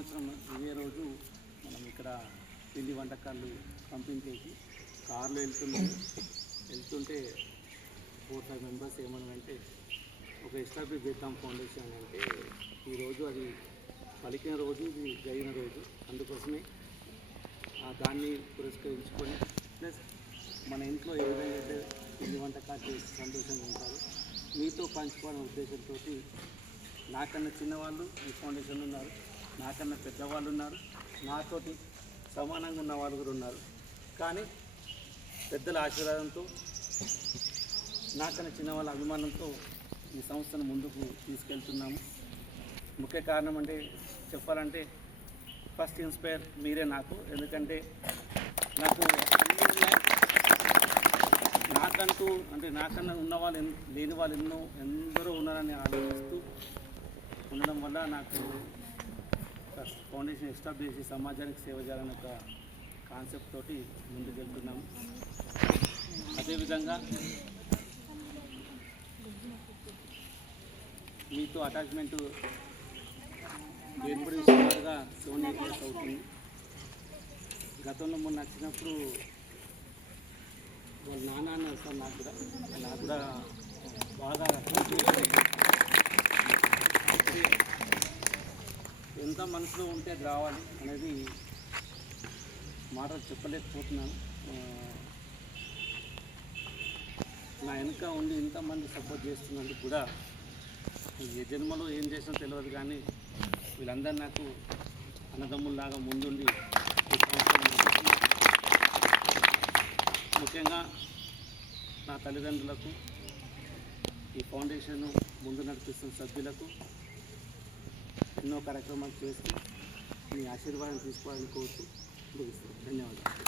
సంవత్సరం ఇదే రోజు మనం ఇక్కడ పిండి వంటకాలు పంపిణీ చేసి కారులో వెళ్తుంటే 4-5 మెంబర్స్ ఏమన్నారంటే ఒక ఎస్టాబ్లి బేతాం ఫౌండేషన్ అంటే ఈరోజు అది పలికిన రోజు, ఇది జరిగిన రోజు, అందుకోసమే దాన్ని పురస్కరించుకొని ప్లస్ మన ఇంట్లో ఏ విధంగా అయితే పిండి వంటకాలు చేసి సంతోషంగా ఉంటారు మీతో పంచుకోవాలనే ఉద్దేశంతో నాకన్నా చిన్నవాళ్ళు ఈ ఫౌండేషన్ ఉన్నారు, నాకన్నా పెద్దవాళ్ళు ఉన్నారు, నాతోటి సమానంగా ఉన్న వాళ్ళు కూడా ఉన్నారు. కానీ పెద్దల ఆశీర్వాదంతో నాకన్నా చిన్న వాళ్ళ అభిమానంతో ఈ సంస్థను ముందుకు తీసుకెళ్తున్నాము. ముఖ్య కారణం అంటే చెప్పాలంటే ఫస్ట్ ఇన్స్పైర్ మీరే నాకు. ఎందుకంటే నాకు నాకంటూ అంటే నాకన్నా ఉన్నవాళ్ళు లేని వాళ్ళు ఎందరో ఉన్నారని ఆలోచిస్తూ ఉండడం వల్ల నాకు ఫౌండేషన్ ఎస్టాబ్లిష్ చేసి సమాజానికి సేవ చేయాలనే ఒక కాన్సెప్ట్ తోటి ముందుకెళ్తున్నాము. అదేవిధంగా మీతో అటాచ్మెంట్ ఏర్పడి సుమారుగా 7-8 ఇయర్స్ అవుతుంది. గతంలో మొన్న వచ్చినప్పుడు వాళ్ళ నాన్న అన్నారు సార్, నాకు కూడా బాగా ఎంత మనసులో ఉంటే అది రావాలి అనేది మాటలు చెప్పలేకపోతున్నాను. నా వెనుక ఉండి ఇంతమంది సపోర్ట్ చేస్తున్నందుకు కూడా ఏ జన్మలో ఏం చేసినా తెలియదు, కానీ వీళ్ళందరూ నాకు అన్నదమ్ముల్లాగా ముందుండి ముఖ్యంగా నా తల్లిదండ్రులకు, ఈ ఫౌండేషన్ ముందు నడిపిస్తున్న సభ్యులకు ఎన్నో కార్యక్రమాలు చేస్తూ మీ ఆశీర్వాదం తీసుకోవాలని కోరుతూ ముగిస్తాను. ధన్యవాదాలు.